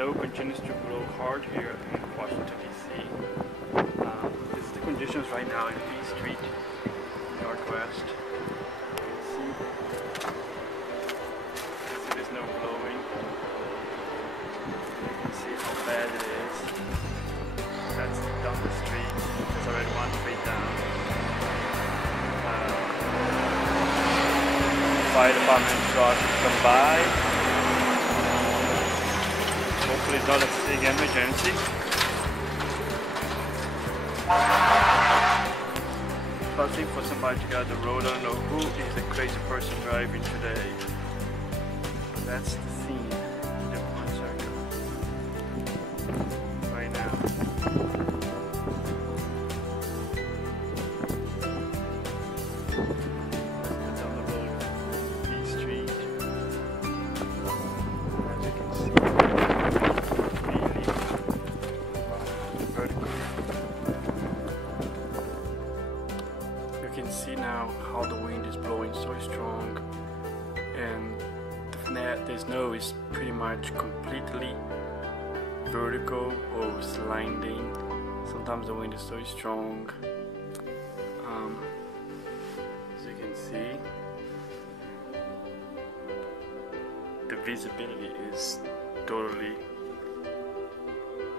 snow continues to blow hard here in Washington DC. This is the conditions right now in P Street, Northwest. You can see the snow blowing. You can see how bad it is. That's down the street. There's already one street down. Fire department truck come by. Hopefully it's not a big emergency. Buzzing for somebody to get the road. I don't know who is the crazy person driving today. But that's the scene. The circle. Right now. You can see now how the wind is blowing so strong, and the snow is pretty much completely vertical or sliding. Sometimes the wind is so strong. As you can see, the visibility is totally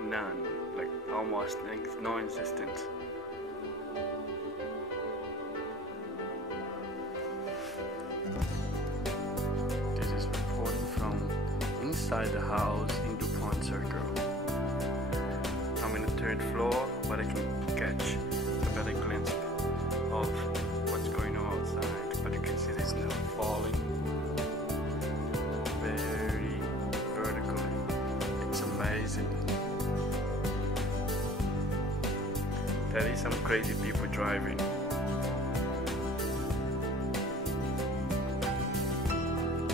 none, like almost non-existent. Inside the house in DuPont Circle. I'm in the 3rd floor, but I can catch a better glimpse of what's going on outside. But you can see the snow falling very vertically. It's amazing. There is some crazy people driving.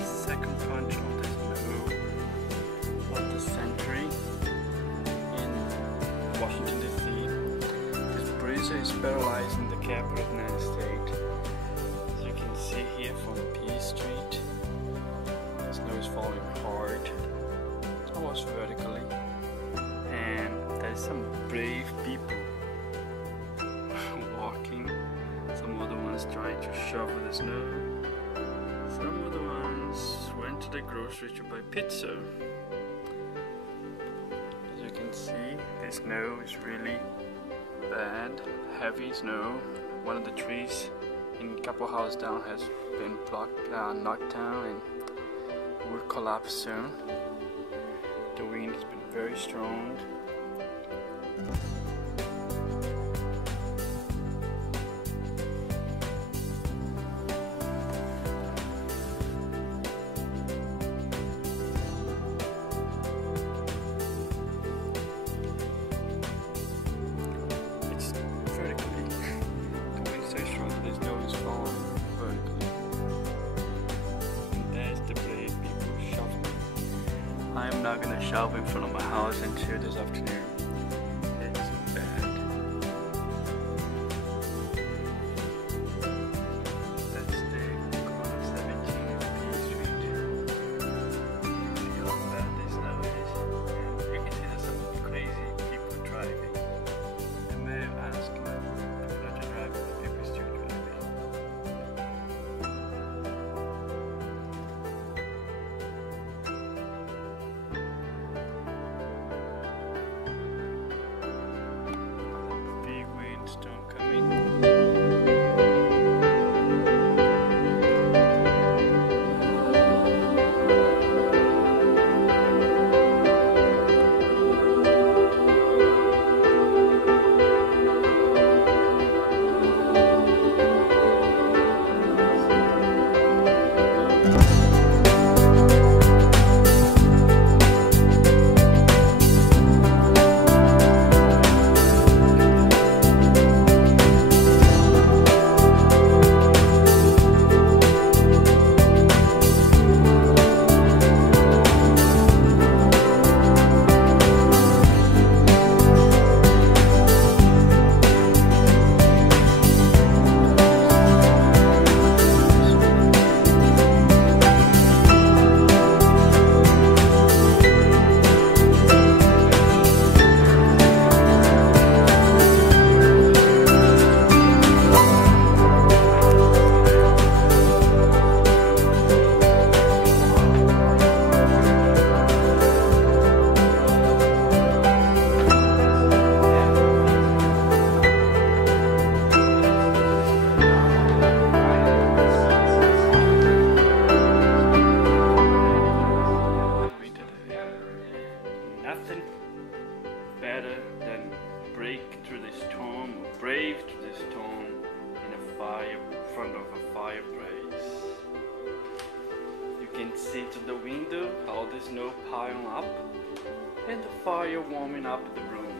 Second punch of the snow. Century in Washington DC. This breeze is paralyzing the capital of the United States. As you can see here from P Street, the snow is falling hard, almost vertically, and there's some brave people walking. Some other ones trying to shovel the snow. Some other ones went to the grocery to buy pizza. You can see the snow is really bad, heavy snow. One of the trees in a couple houses down has been knocked down and would collapse soon. The wind has been very strong. I'm not gonna shovel in front of my house until this afternoon. It's bad. That's the corner 17 of P Street. See how bad this snow is. And you can see there's some crazy people driving. And may I ask if not to drive, but people still driving. can see to the window all the snow piling up and the fire warming up the room.